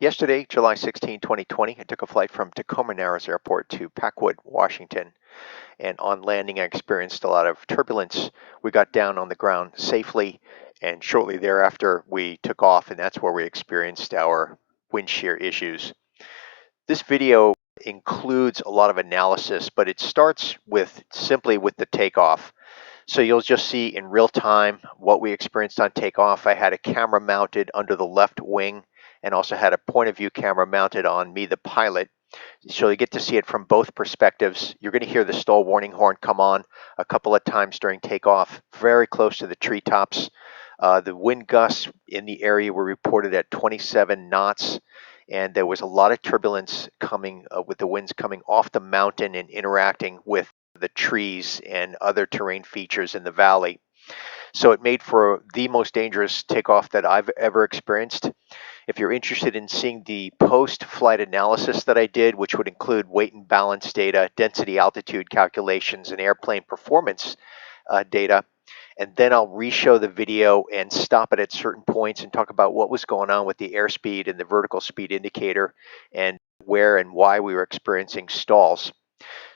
Yesterday, July 16, 2020, I took a flight from Tacoma Narrows Airport to Packwood, Washington, and on landing I experienced a lot of turbulence. We got down on the ground safely, and shortly thereafter we took off, and that's where we experienced our wind shear issues. This video includes a lot of analysis, but it starts simply with the takeoff. So you'll just see in real time what we experienced on takeoff. I had a camera mounted under the left wing and also had a point of view camera mounted on me, the pilot. So you get to see it from both perspectives. You're going to hear the stall warning horn come on a couple of times during takeoff, very close to the treetops. The wind gusts in the area were reported at 27 knots. And there was a lot of turbulence coming with the winds coming off the mountain and interacting with the trees and other terrain features in the valley. So it made for the most dangerous takeoff that I've ever experienced. If you're interested in seeing the post-flight analysis that I did, which would include weight and balance data, density altitude calculations, and airplane performance data, and then I'll re-show the video and stop it at certain points and talk about what was going on with the airspeed and the vertical speed indicator and where and why we were experiencing stalls.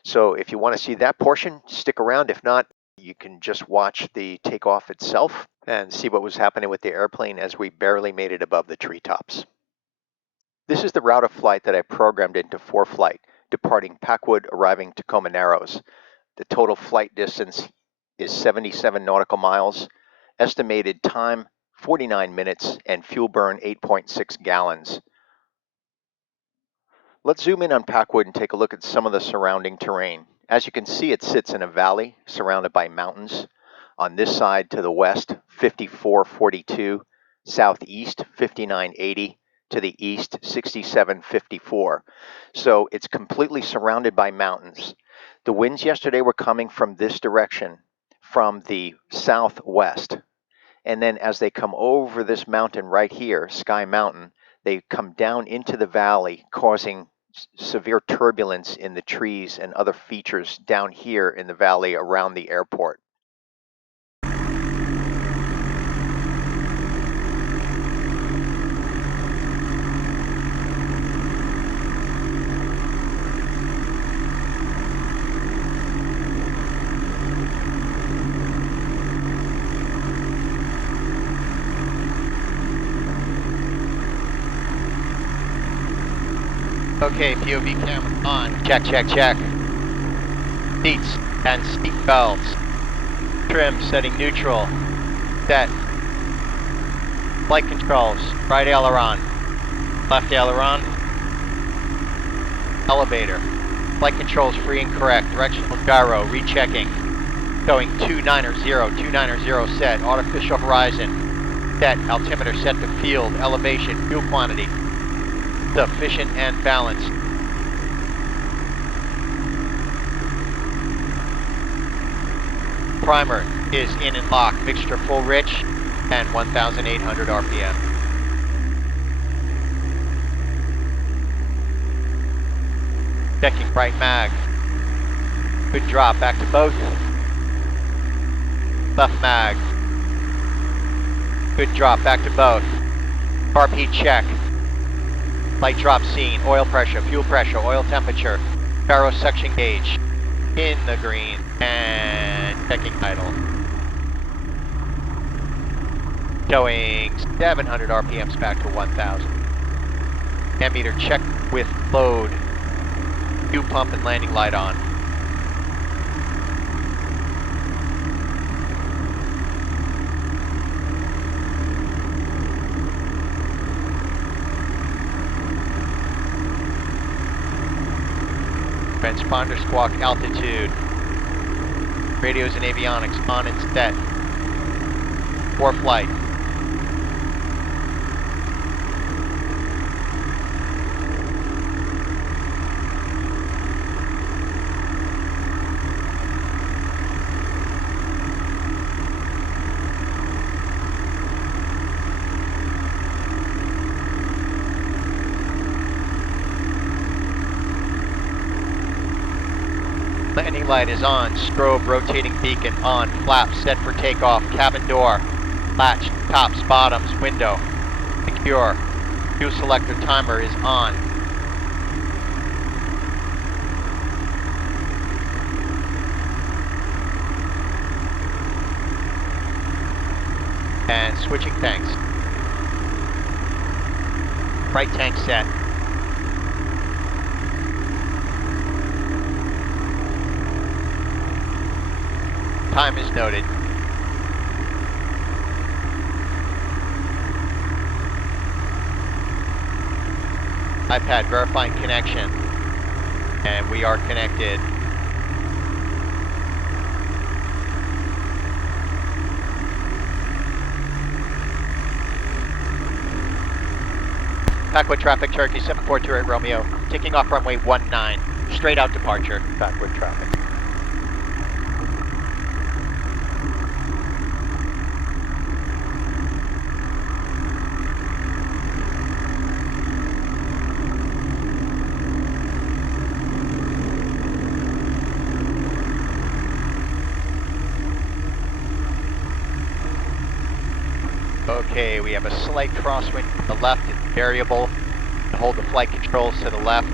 So if you want to see that portion, stick around. If not, you can just watch the takeoff itself and see what was happening with the airplane as we barely made it above the treetops. This is the route of flight that I programmed into ForeFlight, departing Packwood, arriving Tacoma Narrows. The total flight distance is 77 nautical miles, estimated time 49 minutes, and fuel burn 8.6 gallons. Let's zoom in on Packwood and take a look at some of the surrounding terrain. As you can see, it sits in a valley surrounded by mountains. On this side to the west, 5442, southeast 5980, to the east 6754. So it's completely surrounded by mountains. The winds yesterday were coming from this direction, from the southwest. And then as they come over this mountain right here, Sky Mountain, they come down into the valley, causing severe turbulence in the trees and other features down here in the valley around the airport. Okay, POV camera on. Check, check, check. Seats and seat belts. Trim setting neutral. Set. Flight controls. Right aileron. Left aileron. Elevator. Flight controls free and correct. Directional gyro rechecking. Going 290, 290 set. Artificial horizon. Set. Altimeter set to field. Elevation. Fuel quantity. Sufficient and balanced. Primer is in and locked. Mixture full rich and 1,800 RPM. Checking right mag. Good drop. Back to both. Left mag. Good drop. Back to both. RP check. Light drop seen, oil pressure, fuel pressure, oil temperature, gyro suction gauge, in the green, and checking idle. Showing 700 RPMs back to 1,000. Ammeter check with load, fuel pump and landing light on. Transponder squawk altitude. Radios and avionics on and set. For flight. Landing light is on, strobe rotating beacon on, flaps set for takeoff, cabin door, latch, tops, bottoms, window, secure, Fuel selector timer is on. And switching tanks. Right tank set. Time is noted. iPad verifying connection. And we are connected. Packwood traffic, Cherokee 7428 Romeo, taking off runway 19, straight out departure. Packwood traffic. Okay, we have a slight crosswind to the left, it's variable. Hold the flight controls to the left.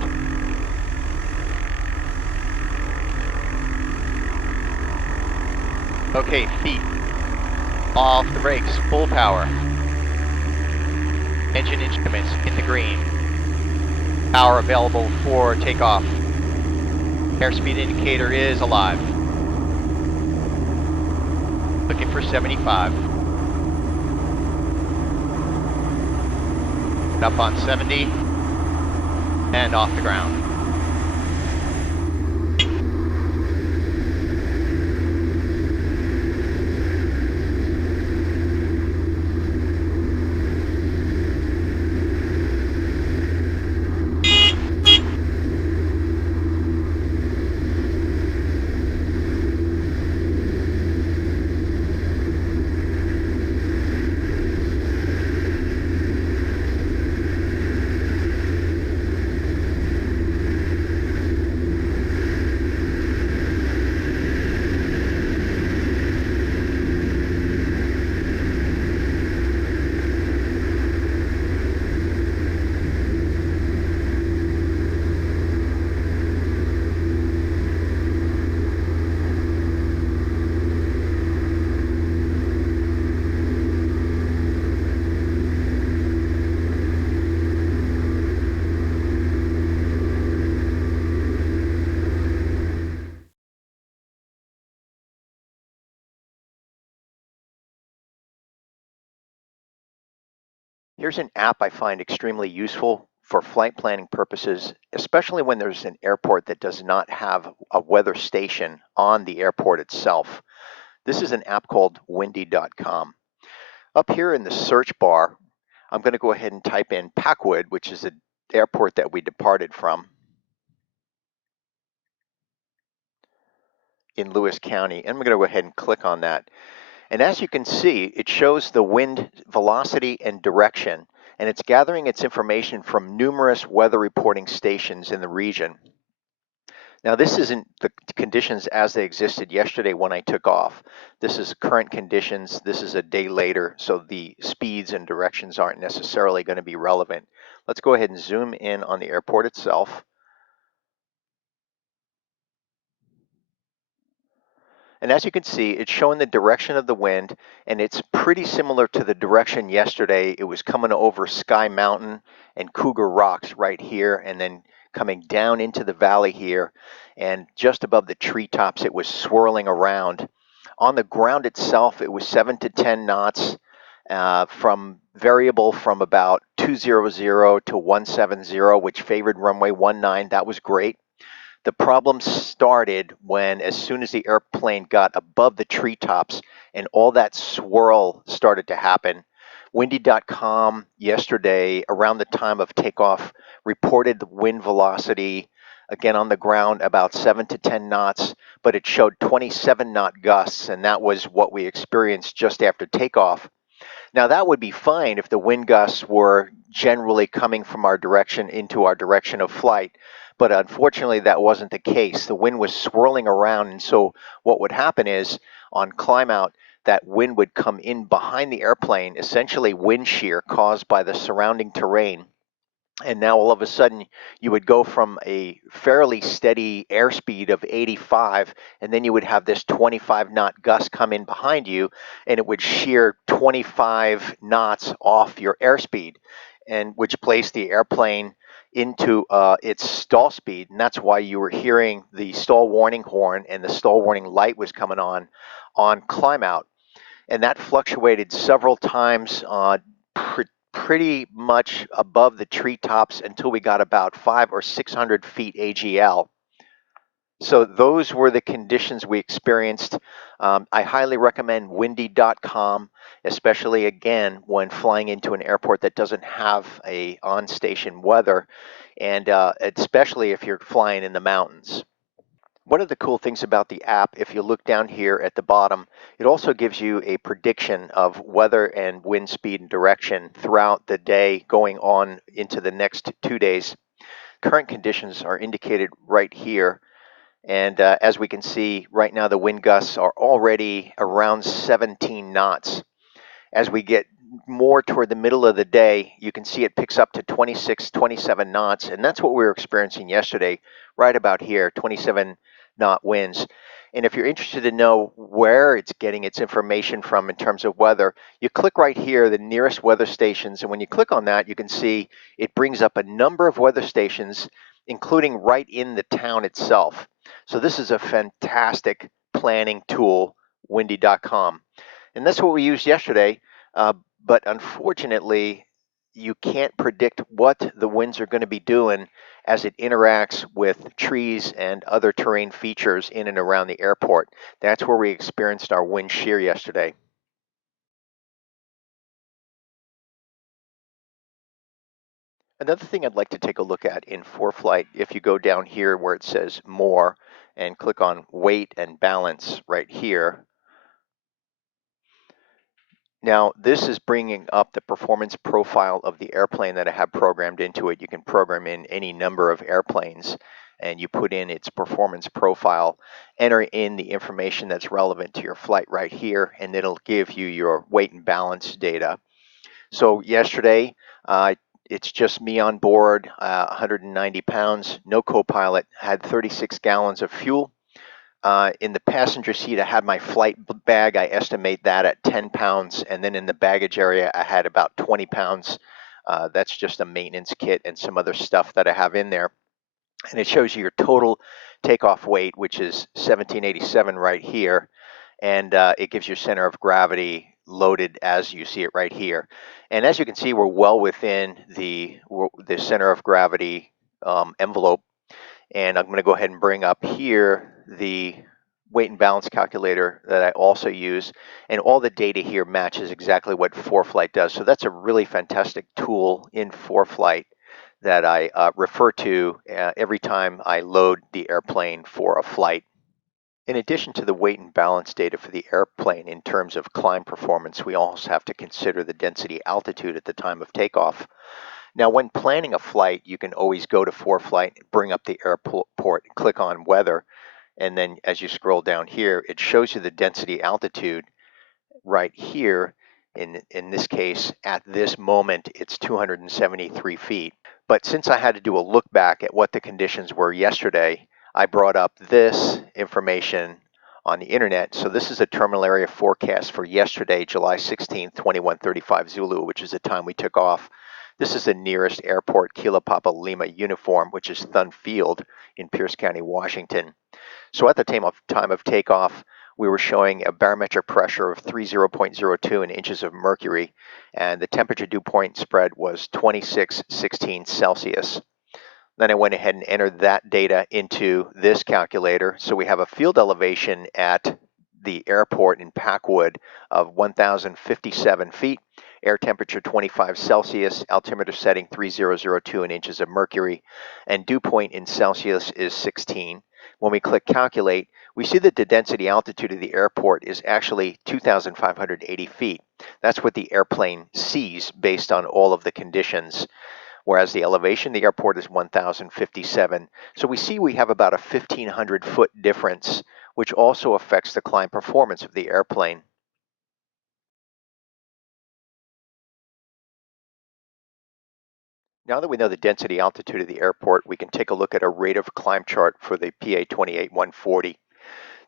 Okay, feet off the brakes, full power. Engine instruments in the green. Power available for takeoff. Airspeed indicator is alive. Looking for 75. Up on 70 and off the ground. Here's an app I find extremely useful for flight planning purposes, especially when there's an airport that does not have a weather station on the airport itself. This is an app called windy.com. Up here in the search bar, I'm going to go ahead and type in Packwood, which is the airport that we departed from in Lewis County. And I'm going to go ahead and click on that. And as you can see, it shows the wind velocity and direction, and it's gathering its information from numerous weather reporting stations in the region. Now, this isn't the conditions as they existed yesterday when I took off. This is current conditions. This is a day later, so the speeds and directions aren't necessarily going to be relevant. Let's go ahead and zoom in on the airport itself. And as you can see, it's showing the direction of the wind, and it's pretty similar to the direction yesterday. It was coming over Sky Mountain and Cougar Rocks right here, and then coming down into the valley here. And just above the treetops, it was swirling around. On the ground itself, it was 7 to 10 knots, from variable from about 200 to 170, which favored runway 19. That was great. The problem started when, as soon as the airplane got above the treetops and all that swirl started to happen, windy.com yesterday, around the time of takeoff, reported the wind velocity, again on the ground, about 7 to 10 knots, but it showed 27 knot gusts, and that was what we experienced just after takeoff. Now, that would be fine if the wind gusts were generally coming from our direction into our direction of flight. But unfortunately, that wasn't the case. The wind was swirling around, and so what would happen is on climb out, that wind would come in behind the airplane, essentially wind shear caused by the surrounding terrain. And now all of a sudden you would go from a fairly steady airspeed of 85, and then you would have this 25 knot gust come in behind you, and it would shear 25 knots off your airspeed, and which placed the airplane into its stall speed. And that's why you were hearing the stall warning horn and the stall warning light was coming on climb out. And that fluctuated several times pretty much above the treetops until we got about 500 or 600 feet AGL. So those were the conditions we experienced. I highly recommend windy.com, especially again when flying into an airport that doesn't have a on-station weather, and especially if you're flying in the mountains. One of the cool things about the app, if you look down here at the bottom, it also gives you a prediction of weather and wind speed and direction throughout the day going on into the next 2 days. Current conditions are indicated right here. And as we can see right now, the wind gusts are already around 17 knots. As we get more toward the middle of the day, you can see it picks up to 26, 27 knots, and that's what we were experiencing yesterday, right about here, 27 knot winds. And if you're interested to know where it's getting its information from in terms of weather, you click right here, the nearest weather stations, and when you click on that, you can see it brings up a number of weather stations, including right in the town itself. So this is a fantastic planning tool, windy.com. And that's what we used yesterday. But unfortunately, you can't predict what the winds are going to be doing as it interacts with trees and other terrain features in and around the airport. That's where we experienced our wind shear yesterday. Another thing I'd like to take a look at in ForeFlight, if you go down here where it says More and click on Weight and Balance right here. Now, this is bringing up the performance profile of the airplane that I have programmed into it. You can program in any number of airplanes, and you put in its performance profile, enter in the information that's relevant to your flight right here, and it'll give you your weight and balance data. So yesterday, it's just me on board, 190 pounds, no co-pilot, had 36 gallons of fuel. In the passenger seat, I had my flight bag. I estimate that at 10 pounds. And then in the baggage area, I had about 20 pounds. That's just a maintenance kit and some other stuff that I have in there. And it shows you your total takeoff weight, which is 1787 right here. And it gives you center of gravity loaded as you see it right here. And as you can see, we're well within the center of gravity envelope. And I'm going to go ahead and bring up here the weight and balance calculator that I also use. And all the data here matches exactly what ForeFlight does. So that's a really fantastic tool in ForeFlight that I refer to every time I load the airplane for a flight. In addition to the weight and balance data for the airplane in terms of climb performance, we also have to consider the density altitude at the time of takeoff. Now, when planning a flight, you can always go to ForeFlight, bring up the airport, click on weather, and then as you scroll down here, it shows you the density altitude right here. In this case, at this moment, it's 273 feet. But since I had to do a look back at what the conditions were yesterday, I brought up this information on the internet. So this is a terminal area forecast for yesterday, July 16th, 2135 Zulu, which is the time we took off. This is the nearest airport, Kilo Papa Lima uniform, which is Thun Field in Pierce County, Washington. So at the time of takeoff, we were showing a barometric pressure of 30.02 in inches of mercury, and the temperature dew point spread was 2616 Celsius. Then I went ahead and entered that data into this calculator. So we have a field elevation at the airport in Packwood of 1,057 feet, air temperature 25 Celsius, altimeter setting 3002 in inches of mercury, and dew point in Celsius is 16. When we click calculate, we see that the density altitude of the airport is actually 2,580 feet. That's what the airplane sees based on all of the conditions, whereas the elevation of the airport is 1,057. So we see we have about a 1,500 foot difference, which also affects the climb performance of the airplane. Now that we know the density altitude of the airport, we can take a look at a rate of climb chart for the PA-28-140.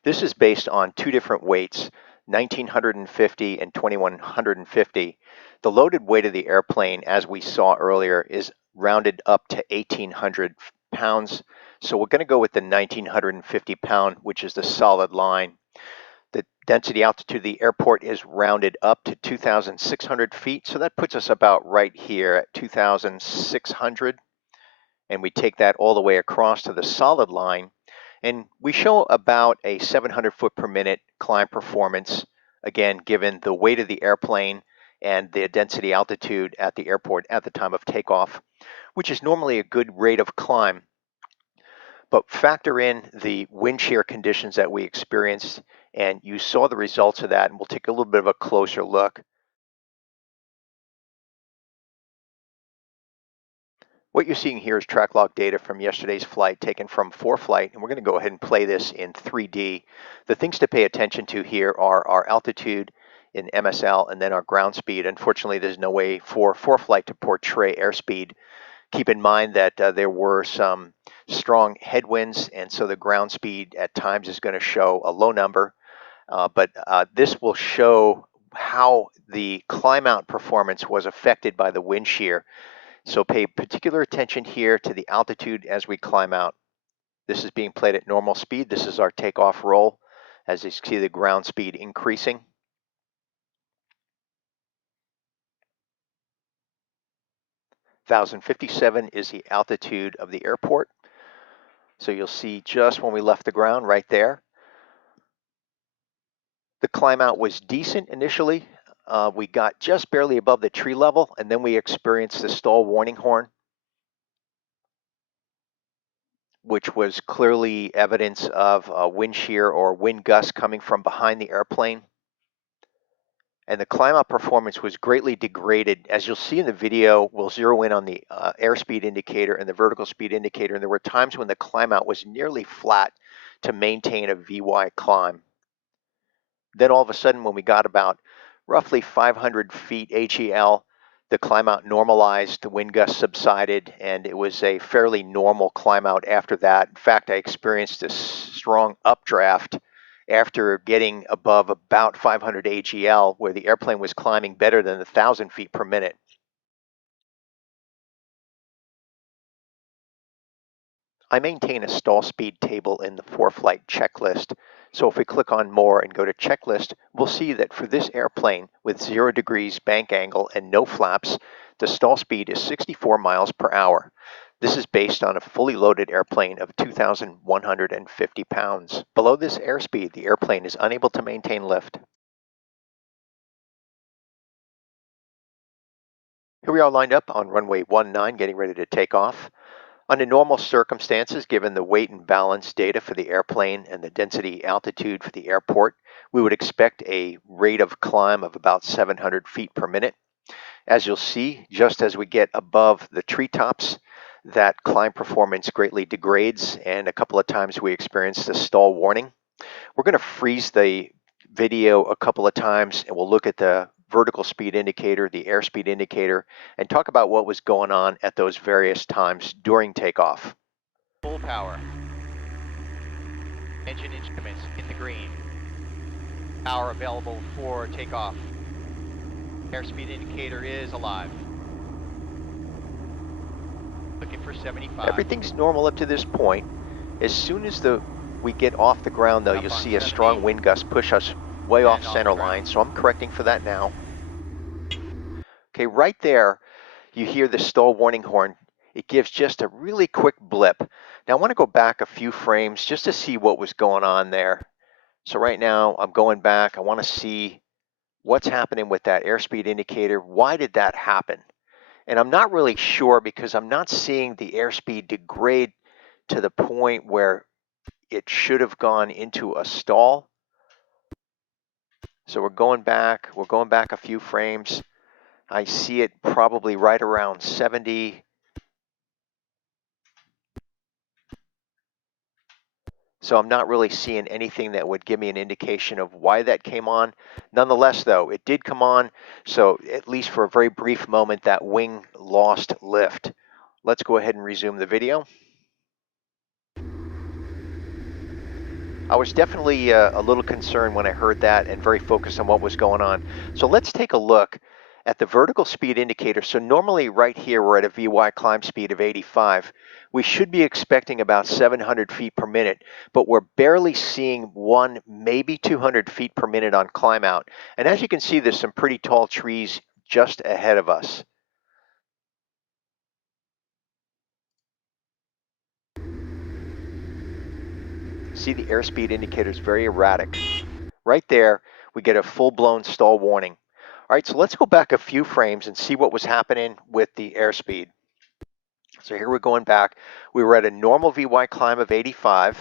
This is based on two different weights, 1950 and 2150. The loaded weight of the airplane, as we saw earlier, is rounded up to 1,800 pounds. So we're going to go with the 1,950 pound, which is the solid line. The density altitude of the airport is rounded up to 2,600 feet. So that puts us about right here at 2,600. And we take that all the way across to the solid line. And we show about a 700 foot per minute climb performance, again, given the weight of the airplane and the density altitude at the airport at the time of takeoff, which is normally a good rate of climb. But factor in the wind shear conditions that we experienced, and you saw the results of that, and we'll take a little bit of a closer look. What you're seeing here is track log data from yesterday's flight taken from ForeFlight, and we're going to go ahead and play this in 3D. The things to pay attention to here are our altitude in MSL and then our ground speed. Unfortunately, there's no way for ForeFlight to portray airspeed. Keep in mind that there were some strong headwinds, and so the ground speed at times is going to show a low number, but this will show how the climb out performance was affected by the wind shear. So pay particular attention here to the altitude as we climb out. This is being played at normal speed. This is our takeoff roll, as you see the ground speed increasing. (1,057) is the altitude of the airport. So you'll see just when we left the ground right there. The climb out was decent initially. We got just barely above the tree level, and then we experienced the stall warning horn, which was clearly evidence of a wind shear or wind gust coming from behind the airplane. And the climb out performance was greatly degraded. As you'll see in the video, we'll zero in on the airspeed indicator and the vertical speed indicator, and there were times when the climb out was nearly flat to maintain a VY climb. Then all of a sudden, when we got about roughly 500 feet HEL, the climb out normalized, the wind gust subsided, and it was a fairly normal climb out after that. In fact, I experienced a strong updraft after getting above about 500 HEL, where the airplane was climbing better than 1,000 feet per minute. I maintain a stall speed table in the ForeFlight checklist. So if we click on more and go to checklist, we'll see that for this airplane with 0 degrees bank angle and no flaps, the stall speed is 64 miles per hour. This is based on a fully loaded airplane of 2,150 pounds. Below this airspeed, the airplane is unable to maintain lift. Here we are lined up on runway 19, getting ready to take off. Under normal circumstances, given the weight and balance data for the airplane and the density altitude for the airport, we would expect a rate of climb of about 700 feet per minute. As you'll see, just as we get above the treetops, that climb performance greatly degrades, and a couple of times we experience the stall warning. We're going to freeze the video a couple of times, and we'll look at the vertical speed indicator, the airspeed indicator, and talk about what was going on at those various times during takeoff. Full power. Engine instruments in the green. Power available for takeoff. Airspeed indicator is alive. Looking for 75. Everything's normal up to this point. As soon as we get off the ground, though, you'll see a strong wind gust push us way off center line, so I'm correcting for that now. Okay, right there, you hear the stall warning horn. It gives just a really quick blip. Now I want to go back a few frames just to see what was going on there. So right now I'm going back. I want to see what's happening with that airspeed indicator. Why did that happen? And I'm not really sure because I'm not seeing the airspeed degrade to the point where it should have gone into a stall. So we're going back a few frames. I see it probably right around 70. So I'm not really seeing anything that would give me an indication of why that came on. Nonetheless, though, it did come on. So at least for a very brief moment, that wing lost lift. Let's go ahead and resume the video. I was definitely a little concerned when I heard that and very focused on what was going on. So let's take a look at the vertical speed indicator. So normally right here we're at a VY climb speed of 85. We should be expecting about 700 feet per minute, but we're barely seeing maybe 200 feet per minute on climb out. And as you can see, there's some pretty tall trees just ahead of us. See, the airspeed indicator is very erratic. Right there, we get a full-blown stall warning. All right, so let's go back a few frames and see what was happening with the airspeed. So here we're going back. We were at a normal VY climb of 85.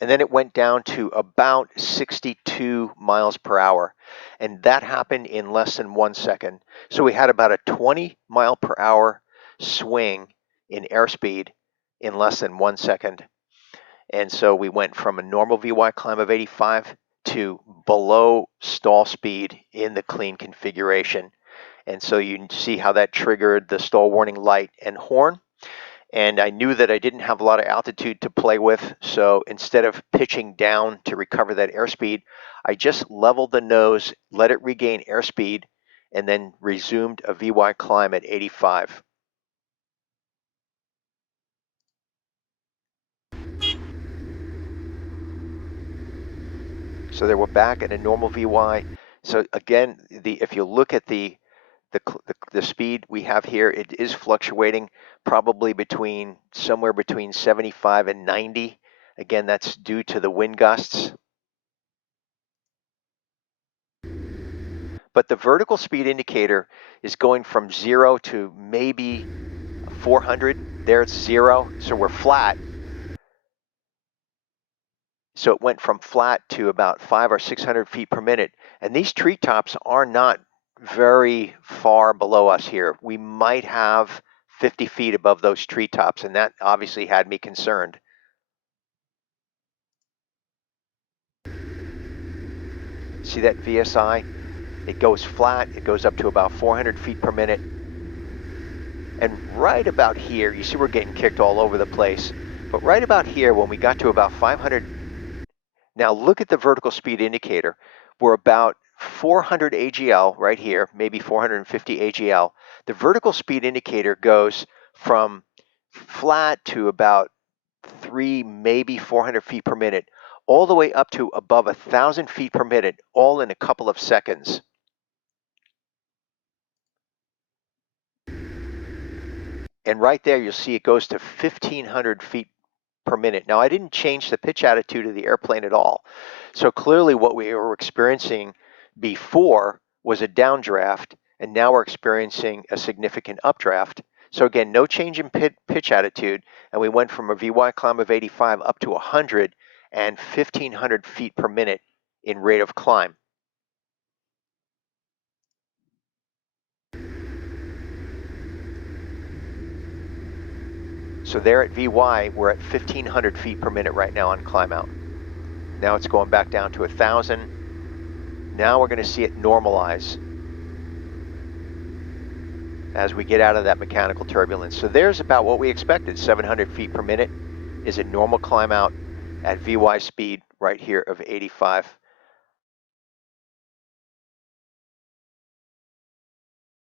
And then it went down to about 62 miles per hour. And that happened in less than 1 second. So we had about a 20 mile per hour swing in airspeed in less than 1 second. And so we went from a normal VY climb of 85 to below stall speed in the clean configuration. And so you can see how that triggered the stall warning light and horn. And I knew that I didn't have a lot of altitude to play with. So instead of pitching down to recover that airspeed, I just leveled the nose, let it regain airspeed, and then resumed a VY climb at 85. So there we're back at a normal VY. So again, if you look at the speed we have here, it is fluctuating probably somewhere between 75 and 90. Again, that's due to the wind gusts. But the vertical speed indicator is going from 0 to maybe 400. There it's 0, so we're flat. So it went from flat to about 500 or 600 feet per minute. And these treetops are not very far below us here. We might have 50 feet above those treetops, and that obviously had me concerned. See that VSI? It goes flat, it goes up to about 400 feet per minute. And right about here, you see we're getting kicked all over the place, but right about here, when we got to about 500, now look at the vertical speed indicator. We're about 400 AGL right here, maybe 450 AGL. The vertical speed indicator goes from flat to about 3, maybe 400 feet per minute, all the way up to above 1,000 feet per minute, all in a couple of seconds. And right there, you'll see it goes to 1,500 feet per minute. Now, I didn't change the pitch attitude of the airplane at all. So clearly what we were experiencing before was a downdraft, and now we're experiencing a significant updraft. So again, no change in pitch attitude, and we went from a VY climb of 85 up to 100 and 1,500 feet per minute in rate of climb. So there at VY, we're at 1,500 feet per minute right now on climb out. Now it's going back down to 1,000. Now we're going to see it normalize as we get out of that mechanical turbulence. So there's about what we expected. 700 feet per minute is a normal climb out at VY speed right here of 85.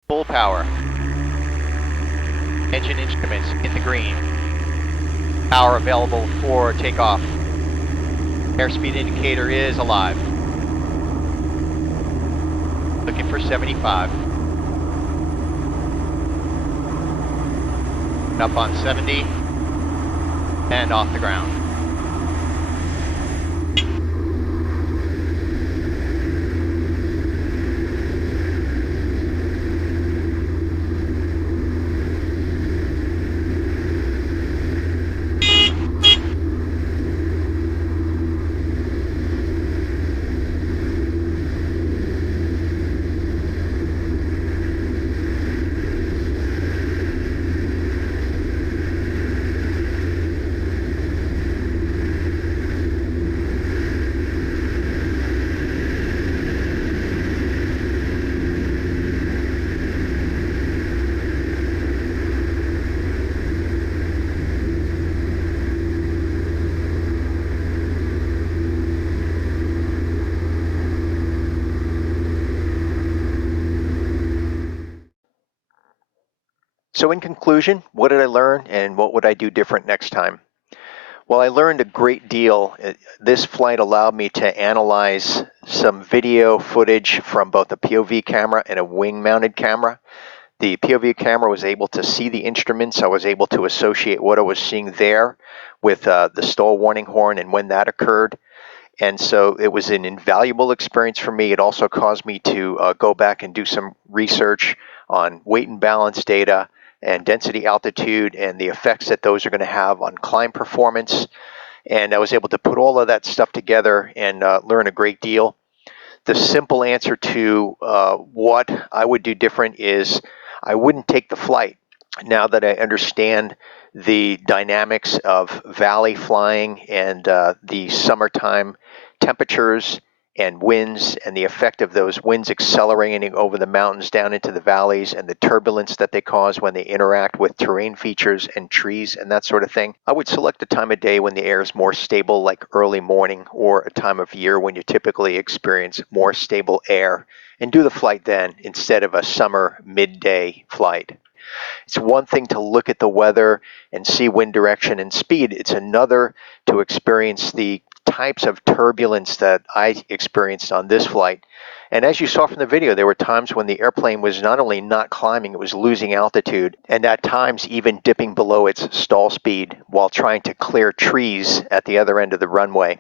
Full power. Engine instruments in the green. Power available for takeoff. Airspeed indicator is alive. Looking for 75. Up on 70 and off the ground. So in conclusion, what did I learn and what would I do different next time? Well, I learned a great deal. This flight allowed me to analyze some video footage from both a POV camera and a wing-mounted camera. The POV camera was able to see the instruments. I was able to associate what I was seeing there with the stall warning horn and when that occurred. And so it was an invaluable experience for me. It also caused me to go back and do some research on weight and balance data and density altitude and the effects that those are going to have on climb performance. And I was able to put all of that stuff together and learn a great deal. The simple answer to what I would do different is I wouldn't take the flight. Now that I understand the dynamics of valley flying and the summertime temperatures and winds and the effect of those winds accelerating over the mountains down into the valleys and the turbulence that they cause when they interact with terrain features and trees and that sort of thing, I would select a time of day when the air is more stable, like early morning, or a time of year when you typically experience more stable air, and do the flight then instead of a summer midday flight. It's one thing to look at the weather and see wind direction and speed. It's another to experience the types of turbulence that I experienced on this flight. And as you saw from the video, there were times when the airplane was not only not climbing, it was losing altitude, and at times even dipping below its stall speed while trying to clear trees at the other end of the runway.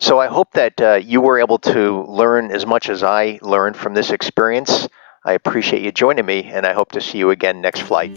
So I hope that you were able to learn as much as I learned from this experience. I appreciate you joining me, and I hope to see you again next flight.